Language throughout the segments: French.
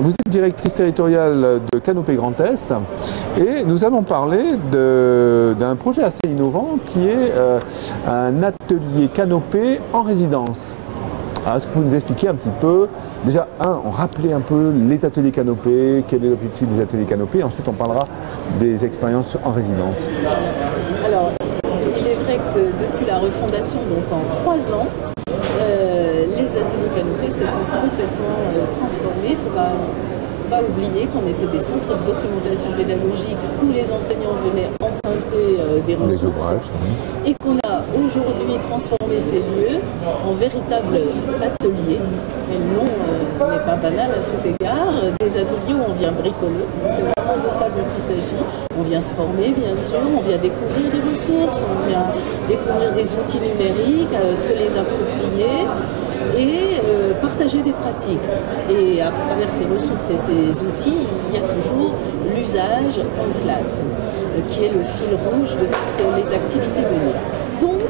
vous êtes directrice territoriale de Canopé Grand Est et nous allons parler d'un projet assez innovant qui est un atelier Canopé en résidence. Alors, est-ce que vous nous expliquez un petit peu, déjà, on rappelait un peu les ateliers Canopé, quel est l'objectif des ateliers Canopé, ensuite on parlera des expériences en résidence. Alors, il est vrai que depuis la refondation, donc en 3 ans, les ateliers Canopé se sont complètement transformés. Il ne faut quand même pas oublier qu'on était des centres de documentation pédagogique où les enseignants venaient emprunter des ressources et qu'on a aujourd'hui transformé ces lieux en véritables ateliers. Et le nom n'est pas banal à cet égard, des ateliers où on vient bricoler. C'est vraiment de ça dont il s'agit. On vient se former, bien sûr, on vient découvrir des ressources, on vient découvrir des outils numériques, se les approprier et partager des pratiques. Et à travers ces ressources et ces outils, il y a toujours l'usage en classe, qui est le fil rouge de toutes les activités menées. Donc,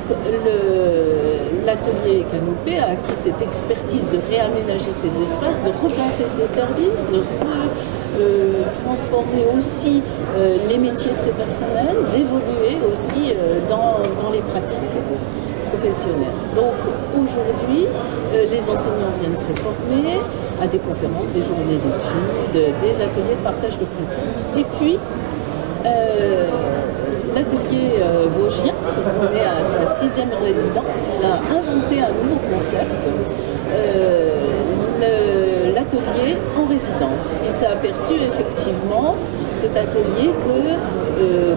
l'atelier Canopé a acquis cette expertise de réaménager ses espaces, de repenser ses services, de transformer aussi les métiers de ses personnels, d'évoluer aussi dans les pratiques professionnelles. Donc aujourd'hui, les enseignants viennent se former à des conférences, des journées d'études, des ateliers de partage de pratiques. Et puis, l'atelier vosgien, on est à sa 6e résidence, il a inventé un nouveau concept, l'atelier en résidence. Il s'est aperçu effectivement, cet atelier, que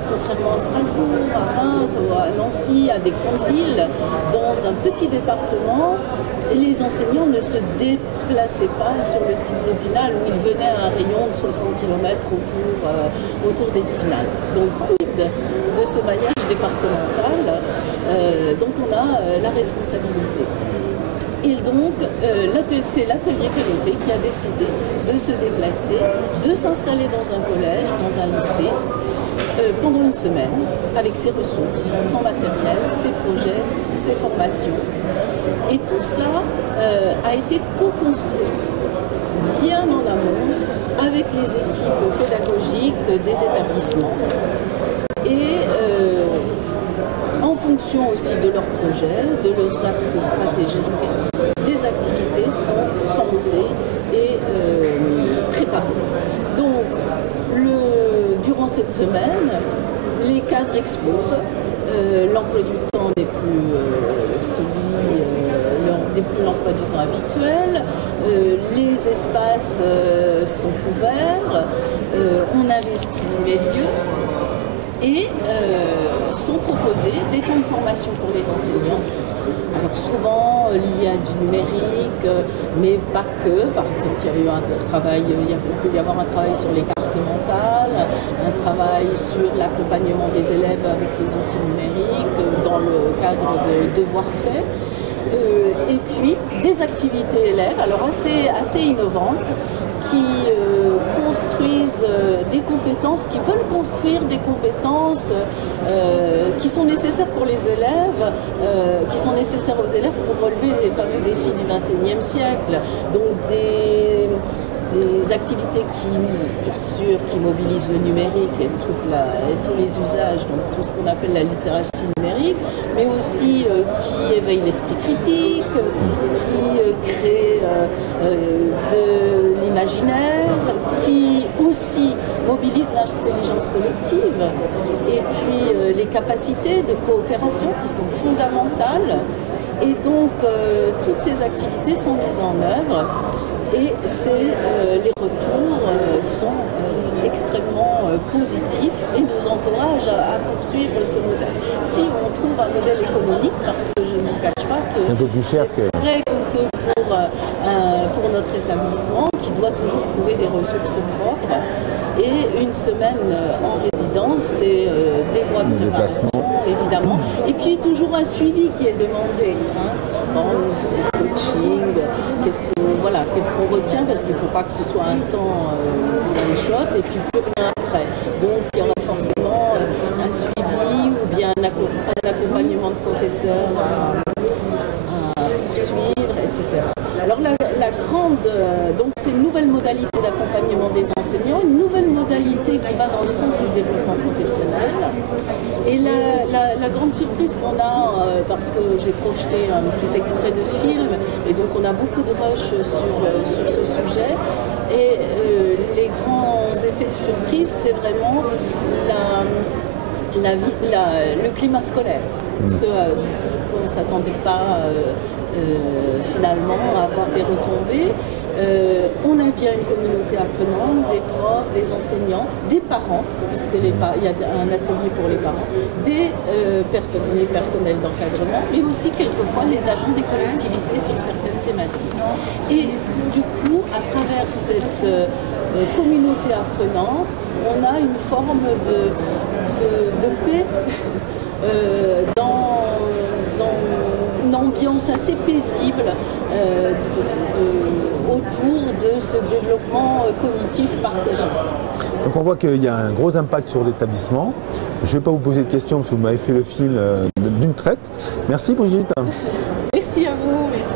contrairement à Strasbourg, à Reims, à Nancy, à des grandes villes, dans un petit département, les enseignants ne se déplaçaient pas sur le site d'Épinal où ils venaient à un rayon de 60 km autour d'Épinal. Donc quid de ce maillage départemental dont on a la responsabilité. Et donc, c'est l'atelier Canopé qui a décidé de se déplacer, de s'installer dans un collège, dans un lycée, pendant une semaine, avec ses ressources, son matériel, ses projets, ses formations. Et tout cela a été co-construit bien en amont avec les équipes pédagogiques des établissements. Et en fonction aussi de leurs projets, de leurs axes stratégiques, des activités sont pensées et préparées. Donc, durant cette semaine, les cadres explosent, l'emploi du temps n'est plus l'emploi du temps habituel, les espaces sont ouverts, on investit tous les lieux et sont proposés des temps de formation pour les enseignants. Alors souvent, il y a du numérique, mais pas que. Par exemple, il y a eu un travail, il peut y avoir un travail sur les cartes mentales, un travail sur l'accompagnement des élèves avec les outils numériques dans le cadre de devoirs faits. Et puis, des activités élèves, alors assez innovantes, qui construisent des compétences, qui veulent construire des compétences qui sont nécessaires pour les élèves, qui sont nécessaires aux élèves pour relever les fameux défis du XXIe siècle. Donc des activités bien sûr, qui mobilisent le numérique et tous les usages, donc tout ce qu'on appelle la littératie numérique, mais aussi qui éveillent l'esprit critique, qui crée de l'imaginaire, qui aussi mobilise l'intelligence collective, et puis les capacités de coopération qui sont fondamentales. Et donc, toutes ces activités sont mises en œuvre. Et les retours sont extrêmement positifs et nous encouragent à poursuivre ce modèle. Si on trouve un modèle économique, parce que je ne vous cache pas que c'est très coûteux pour notre établissement qui doit toujours trouver des ressources propres. Et une semaine en résidence, c'est des mois de préparation, évidemment. Et puis toujours un suivi qui est demandé. Souvent, le coaching, qu'est-ce qu'on retient, parce qu'il ne faut pas que ce soit un temps one shot et puis plus rien après. Donc il y aura forcément un suivi ou bien un accompagnement de professeurs à poursuivre, etc. Alors donc c'est une nouvelle modalité d'accompagnement des enseignants, une nouvelle modalité qui va dans le sens du développement professionnel. Et la grande surprise qu'on a, parce que j'ai projeté un petit extrait de film, et donc on a beaucoup de rush sur ce sujet, et les grands effets de surprise, c'est vraiment le climat scolaire. On ne s'attendait pas finalement à avoir des retombées. On a bien une communauté apprenante, des profs, des enseignants, des parents, puisqu'il y a un atelier pour les parents, des personnels d'encadrement, mais aussi quelquefois les agents des collectivités sur certaines thématiques. Et du coup, à travers cette communauté apprenante, on a une forme de paix dans une ambiance assez paisible autour de ce développement cognitif partagé. Donc on voit qu'il y a un gros impact sur l'établissement. Je ne vais pas vous poser de questions parce que vous m'avez fait le film d'une traite. Merci Brigitte. Merci à vous. Merci.